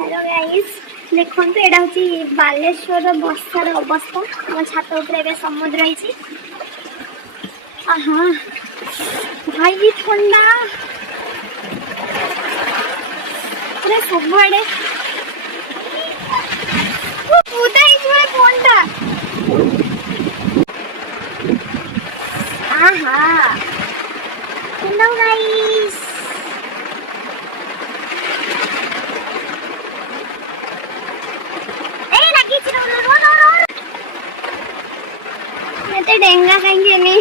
hello guys देखो एटा हूँ बालेश्वर बसार अवस्था मो छात उपर समुद्र रही हाँ भाई ठंडा पूरा सबुआड़े पूता फोन टा हेलो गाइस मत डेंगा कहीं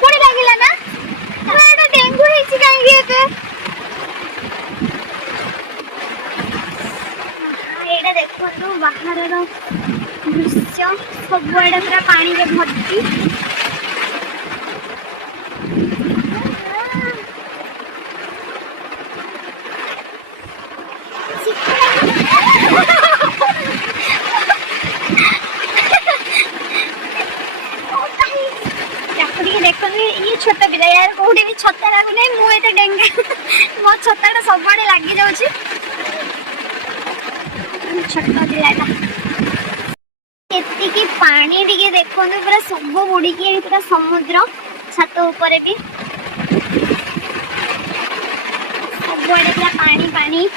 पुणी लगे ना डेंगू कहीं देखो बाहर दृश्य सबुआड़े पूरा पानी में भर्ती देखो ये छोट पिला यार कौटे भी छता लागू नहीं मुझे डेंगा मो छता सब लगी जाऊँ छोट पिलाटा एतिकी पानी टिके देखो पूरा सब बुड़िकी पूरा समुद्र छात ऊपर भी सबुआड़े पूरा पानी पानी